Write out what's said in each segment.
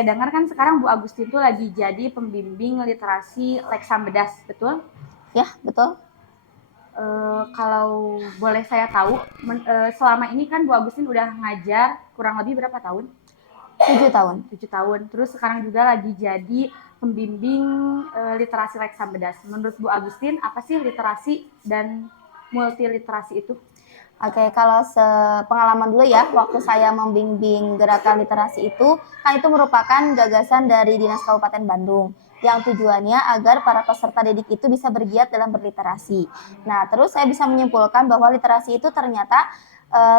saya dengar kan sekarang Bu Agustin tuh lagi jadi pembimbing literasi Lex Sambedas, betul? Ya, betul. Kalau boleh saya tahu, selama ini kan Bu Agustin udah ngajar kurang lebih berapa tahun? 7 tahun. 7 tahun. Terus sekarang juga lagi jadi pembimbing literasi Lex Sambedas. Menurut Bu Agustin, apa sih literasi dan multiliterasi itu? Oke, kalau sepengalaman dulu ya, waktu saya membimbing gerakan literasi itu, kan itu merupakan gagasan dari Dinas Kabupaten Bandung yang tujuannya agar para peserta didik itu bisa bergiat dalam berliterasi. Nah, terus saya bisa menyimpulkan bahwa literasi itu ternyata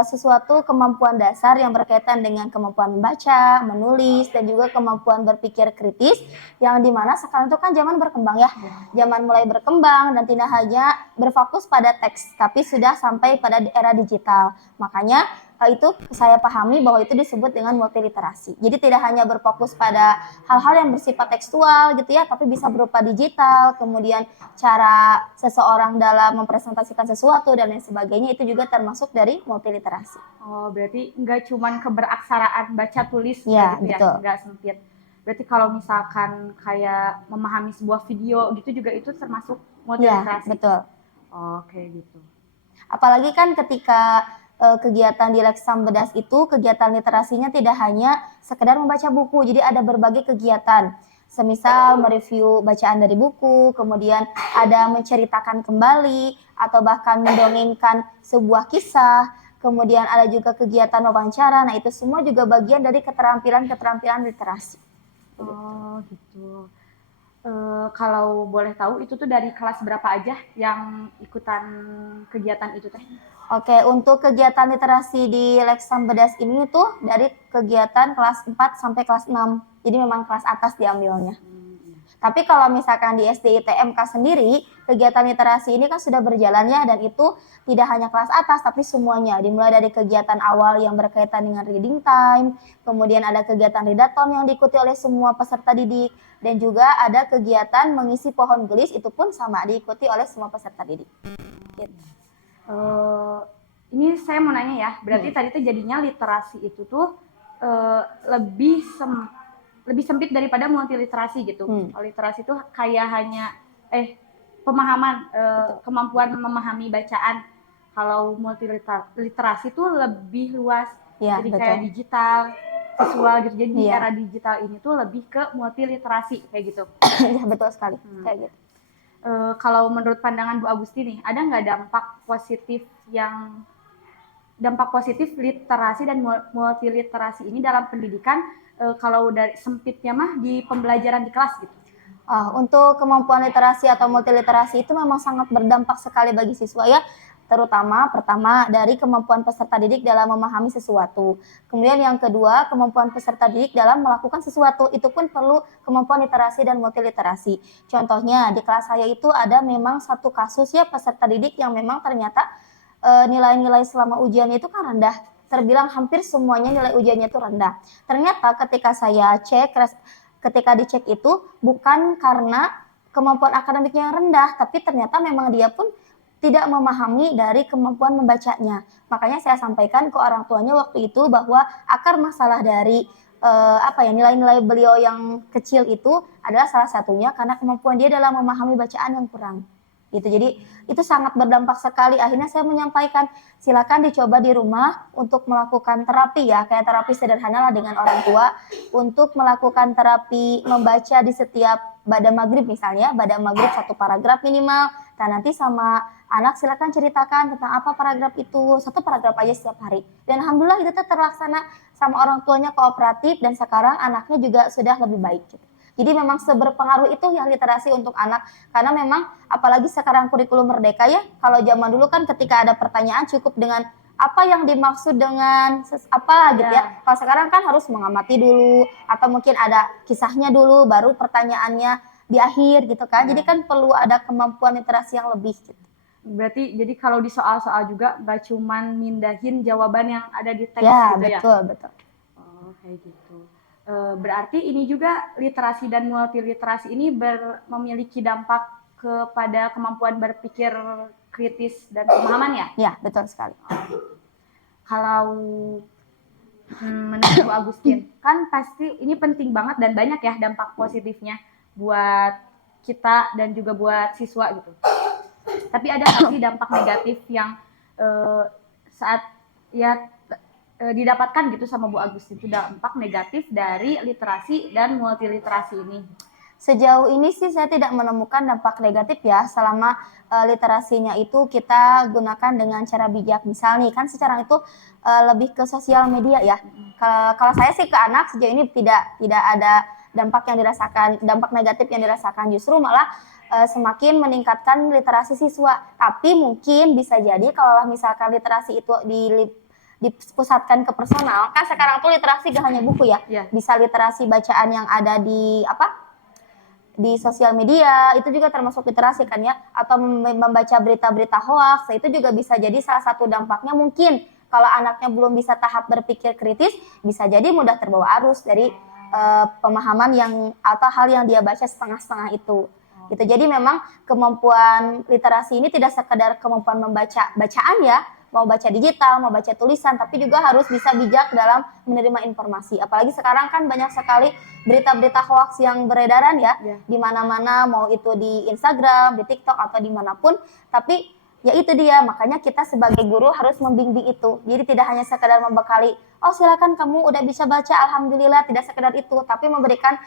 sesuatu kemampuan dasar yang berkaitan dengan kemampuan membaca, menulis, dan juga kemampuan berpikir kritis, yang dimana sekarang itu kan zaman berkembang ya, zaman mulai berkembang dan tidak hanya berfokus pada teks, tapi sudah sampai pada era digital. Makanya itu saya pahami bahwa itu disebut dengan multiliterasi. Jadi tidak hanya berfokus pada hal-hal yang bersifat tekstual gitu ya, tapi bisa berupa digital, kemudian cara seseorang dalam mempresentasikan sesuatu dan lain sebagainya, itu juga termasuk dari multiliterasi. Oh, berarti nggak cuman keberaksaraan baca tulis Ya, gitu ya, betul. nggak sempit. Berarti kalau misalkan kayak memahami sebuah video gitu juga itu termasuk Ya, multiliterasi. betul. Oh, kayak gitu. Apalagi kan ketika kegiatan di Lex Sambedas itu, kegiatan literasinya tidak hanya sekedar membaca buku, jadi ada berbagai kegiatan. Semisal mereview bacaan dari buku, kemudian ada menceritakan kembali, atau bahkan mendongengkan sebuah kisah, kemudian ada juga kegiatan wawancara. Nah, itu semua juga bagian dari keterampilan-keterampilan literasi. Oh, gitu. Kalau boleh tahu itu tuh dari kelas berapa aja yang ikutan kegiatan itu teh? Oke, untuk kegiatan literasi di Lex Sambedas ini tuh dari kegiatan kelas 4 sampai kelas 6. Jadi memang kelas atas diambilnya. Tapi kalau misalkan di SDIT MK sendiri, kegiatan literasi ini kan sudah berjalan ya, dan itu tidak hanya kelas atas, tapi semuanya. Dimulai dari kegiatan awal yang berkaitan dengan reading time, kemudian ada kegiatan readathon yang diikuti oleh semua peserta didik, dan juga ada kegiatan mengisi pohon gelis, itu pun sama, diikuti oleh semua peserta didik. Gitu. Ini saya mau nanya ya, berarti tadi tuh jadinya literasi itu tuh lebih sempit daripada multiliterasi gitu. Literasi tuh kayak hanya pemahaman, kemampuan memahami bacaan. Kalau multiliterasi tuh lebih luas, Ya, jadi betul. kayak digital, visual gitu. Jadi di Iya. era digital ini tuh lebih ke multiliterasi kayak gitu. Ya, betul sekali. Kayak gitu. Kalau menurut pandangan Bu Agusti nih, ada nggak dampak positif literasi dan multiliterasi ini dalam pendidikan, kalau dari sempitnya mah di pembelajaran di kelas gitu? Untuk kemampuan literasi atau multiliterasi itu memang sangat berdampak sekali bagi siswa ya, terutama pertama dari kemampuan peserta didik dalam memahami sesuatu. Kemudian yang kedua, kemampuan peserta didik dalam melakukan sesuatu, itu pun perlu kemampuan literasi dan multiliterasi. Contohnya di kelas saya itu ada memang satu kasus ya, peserta didik yang memang ternyata nilai-nilai selama ujiannya itu kan rendah. Terbilang hampir semuanya nilai ujiannya itu rendah. Ternyata ketika saya cek, ketika dicek itu bukan karena kemampuan akademiknya yang rendah, tapi ternyata memang dia pun tidak memahami dari kemampuan membacanya. Makanya saya sampaikan ke orang tuanya waktu itu bahwa akar masalah dari nilai-nilai beliau yang kecil itu adalah salah satunya karena kemampuan dia dalam memahami bacaan yang kurang. Gitu. Jadi itu sangat berdampak sekali. Akhirnya saya menyampaikan, silakan dicoba di rumah untuk melakukan terapi ya, kayak terapi sederhana lah dengan orang tua, untuk melakukan terapi membaca di setiap bada maghrib misalnya, bada maghrib 1 paragraf minimal. Dan nanti sama anak silakan ceritakan tentang apa paragraf itu, 1 paragraf aja setiap hari. Dan alhamdulillah itu terlaksana, sama orang tuanya kooperatif, dan sekarang anaknya juga sudah lebih baik gitu. Jadi memang seberpengaruh itu ya literasi untuk anak, karena memang apalagi sekarang kurikulum merdeka ya, kalau zaman dulu kan ketika ada pertanyaan cukup dengan apa yang dimaksud dengan apa gitu ya. Kalau sekarang kan harus mengamati dulu, atau mungkin ada kisahnya dulu, baru pertanyaannya di akhir gitu kan. Jadi kan perlu ada kemampuan literasi yang lebih gitu. Berarti jadi kalau di soal-soal juga nggak cuman mindahin jawaban yang ada di teks Ya, gitu ya? betul, betul. Oh, kayak gitu. Berarti ini juga literasi dan multiliterasi ini memiliki dampak kepada kemampuan berpikir kritis dan pemahaman ya? Ya, betul sekali. Kalau menurut Bu Agustin? Kan pasti ini penting banget dan banyak ya dampak positifnya buat kita dan juga buat siswa gitu. Tapi ada nggak sih dampak negatif yang saat ya didapatkan gitu sama Bu Agustin, itu dampak negatif dari literasi dan multiliterasi ini? Sejauh ini sih saya tidak menemukan dampak negatif ya, selama literasinya itu kita gunakan dengan cara bijak. Misal nih, kan sekarang itu lebih ke sosial media ya. Kalau saya sih ke anak sejauh ini tidak ada dampak negatif yang dirasakan, justru malah semakin meningkatkan literasi siswa. Tapi mungkin bisa jadi kalau misalkan literasi itu dipusatkan ke personal, kan sekarang tuh literasi gak hanya buku ya, bisa literasi bacaan yang ada di sosial media, itu juga termasuk literasi kan ya, atau membaca berita-berita hoax, itu juga bisa jadi salah satu dampaknya. Mungkin kalau anaknya belum bisa tahap berpikir kritis, bisa jadi mudah terbawa arus dari pemahaman yang atau hal yang dia baca setengah-setengah itu. Gitu. Jadi memang kemampuan literasi ini tidak sekedar kemampuan membaca bacaan ya, mau baca digital, mau baca tulisan, tapi juga harus bisa bijak dalam menerima informasi. Apalagi sekarang kan banyak sekali berita-berita hoax yang beredaran ya, di mana-mana, mau itu di Instagram, di TikTok, atau dimanapun. Tapi ya itu dia, makanya kita sebagai guru harus membimbing itu. Jadi tidak hanya sekedar membekali, oh silakan kamu udah bisa baca, alhamdulillah, tidak sekedar itu, tapi memberikan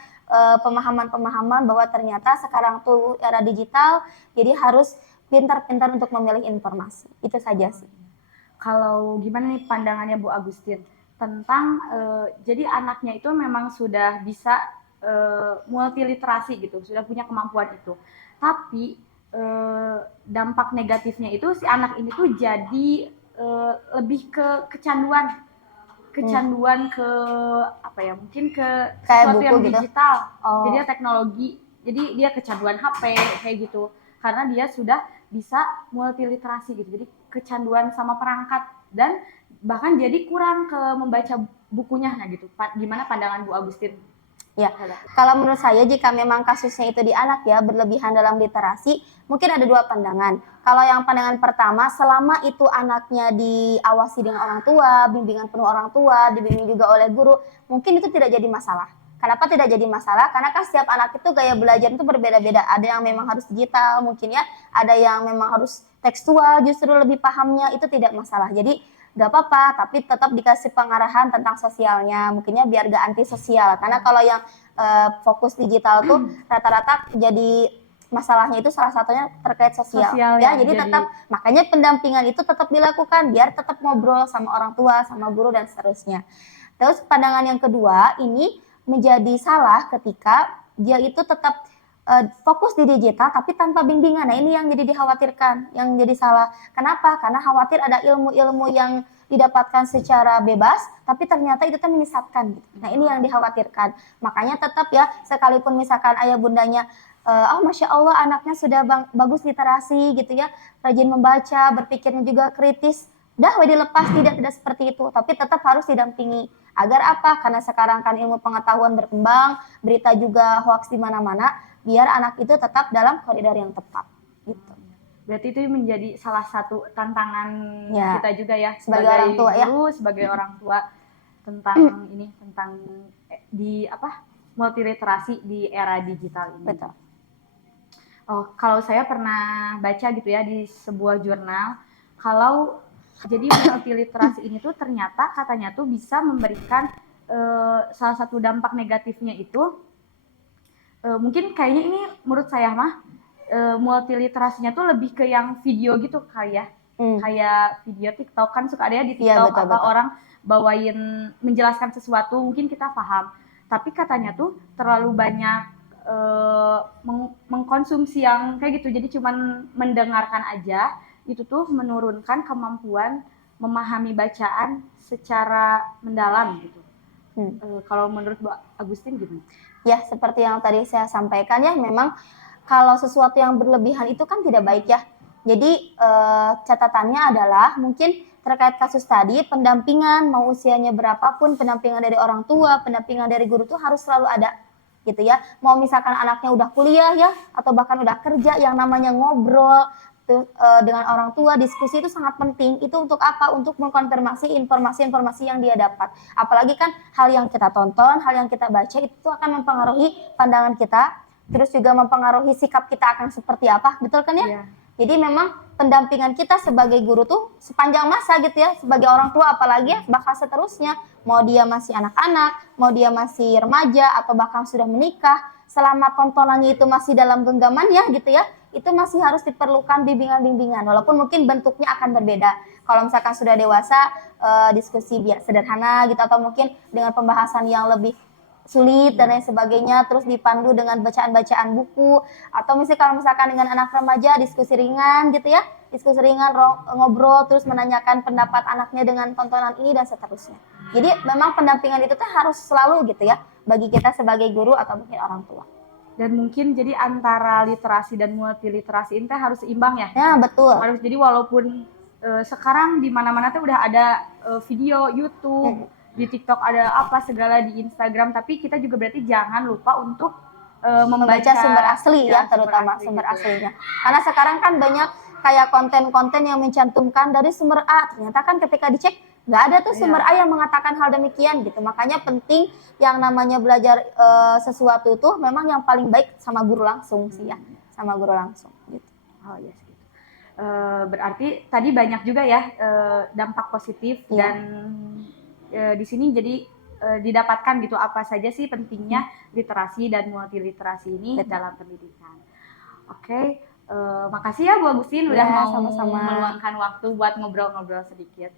pemahaman-pemahaman bahwa ternyata sekarang tuh era digital, jadi harus pintar-pintar untuk memilih informasi. Itu saja sih. Kalau gimana nih pandangannya Bu Agustin tentang jadi anaknya itu memang sudah bisa multiliterasi gitu, sudah punya kemampuan itu, tapi dampak negatifnya itu si anak ini tuh jadi lebih ke kecanduan ke apa ya, mungkin ke sesuatu yang digital, jadi teknologi, jadi dia kecanduan HP kayak gitu, karena dia sudah bisa multiliterasi gitu, jadi kecanduan sama perangkat dan bahkan jadi kurang ke membaca bukunya. Nah gitu, gimana pandangan Bu Agustin? Ya, kalau menurut saya jika memang kasusnya itu di anak ya, berlebihan dalam literasi, mungkin ada dua pandangan. Kalau yang pandangan pertama, selama itu anaknya diawasi dengan orang tua, bimbingan penuh orang tua, dibimbing juga oleh guru, mungkin itu tidak jadi masalah. Kenapa tidak jadi masalah? Karena kan setiap anak itu gaya belajar itu berbeda-beda. Ada yang memang harus digital mungkin ya, ada yang memang harus tekstual, justru lebih pahamnya, itu tidak masalah. Jadi gak apa-apa, tapi tetap dikasih pengarahan tentang sosialnya, mungkinnya biar gak anti sosial. Karena kalau yang fokus digital tuh rata-rata jadi masalahnya itu salah satunya terkait sosial ya. Jadi tetap, makanya pendampingan itu tetap dilakukan biar tetap ngobrol sama orang tua, sama guru dan seterusnya. Terus pandangan yang kedua, ini menjadi salah ketika dia itu tetap fokus di digital tapi tanpa bimbingan. Nah ini yang jadi dikhawatirkan, yang jadi salah. Kenapa? Karena khawatir ada ilmu-ilmu yang didapatkan secara bebas tapi ternyata itu menyesatkan gitu. Nah ini yang dikhawatirkan. Makanya tetap ya, sekalipun misalkan ayah bundanya oh Masya Allah anaknya sudah bagus literasi gitu ya, rajin membaca, berpikirnya juga kritis, dah dilepas, tidak seperti itu, tapi tetap harus didampingi. Agar apa? Karena sekarang kan ilmu pengetahuan berkembang, berita juga hoax di mana-mana, biar anak itu tetap dalam koridor yang tepat gitu. Berarti itu menjadi salah satu tantangan ya, kita juga ya sebagai orang tua guru, ya, sebagai orang tua tentang ini, tentang di multiliterasi di era digital ini. Betul. Oh, kalau saya pernah baca gitu ya di sebuah jurnal, kalau jadi multiliterasi ini tuh ternyata katanya tuh bisa memberikan salah satu dampak negatifnya itu mungkin kayaknya ini menurut saya mah multiliterasinya tuh lebih ke yang video gitu kayak kayak video TikTok, kan suka ada ya di TikTok, ya, betul. Orang bawain menjelaskan sesuatu mungkin kita paham, tapi katanya tuh terlalu banyak mengkonsumsi yang kayak gitu, jadi cuman mendengarkan aja, itu tuh menurunkan kemampuan memahami bacaan secara mendalam gitu. Kalau menurut Bu Agustin gimana? Ya seperti yang tadi saya sampaikan ya, memang kalau sesuatu yang berlebihan itu kan tidak baik ya. Jadi catatannya adalah mungkin terkait kasus tadi, pendampingan mau usianya berapapun, pendampingan dari orang tua, pendampingan dari guru tuh harus selalu ada gitu ya. Mau misalkan anaknya udah kuliah ya, atau bahkan udah kerja, yang namanya ngobrol, dengan orang tua, diskusi itu sangat penting. Itu untuk apa? Untuk mengkonfirmasi informasi-informasi yang dia dapat. Apalagi kan hal yang kita tonton, hal yang kita baca itu akan mempengaruhi pandangan kita, terus juga mempengaruhi sikap kita akan seperti apa, betul kan ya? Iya. Jadi memang pendampingan kita sebagai guru tuh sepanjang masa gitu ya, sebagai orang tua apalagi ya, bakal seterusnya. Mau dia masih anak-anak, mau dia masih remaja, atau bahkan sudah menikah, selama tontonannya itu masih dalam genggamannya gitu ya, itu masih harus diperlukan bimbingan-bimbingan, walaupun mungkin bentuknya akan berbeda. Kalau misalkan sudah dewasa, diskusi sederhana gitu, atau mungkin dengan pembahasan yang lebih sulit dan lain sebagainya, terus dipandu dengan bacaan-bacaan buku, atau misalnya kalau misalkan dengan anak remaja diskusi ringan gitu ya, diskusi ringan, ngobrol, terus menanyakan pendapat anaknya dengan tontonan ini dan seterusnya. Jadi memang pendampingan itu tuh harus selalu gitu ya, bagi kita sebagai guru atau mungkin orang tua. Dan mungkin jadi antara literasi dan multiliterasi ini harus seimbang ya. Ya betul. Harus, jadi walaupun sekarang di mana-mana tuh udah ada video YouTube, di TikTok ada apa segala, di Instagram, tapi kita juga berarti jangan lupa untuk membaca sumber asli ya, terutama sumber aslinya. Karena sekarang kan banyak kayak konten-konten yang mencantumkan dari sumber A, ternyata kan ketika dicek nggak ada tuh sumber A yang mengatakan hal demikian gitu. Makanya penting yang namanya belajar sesuatu itu memang yang paling baik sama guru langsung sih ya, sama guru langsung gitu. Oh yes, gitu. Berarti tadi banyak juga ya dampak positif dan di sini jadi didapatkan gitu apa saja sih pentingnya literasi dan multiliterasi ini dalam pendidikan. Oke, makasih ya Bu Agustin udah mau sama-sama meluangkan waktu buat ngobrol-ngobrol sedikit.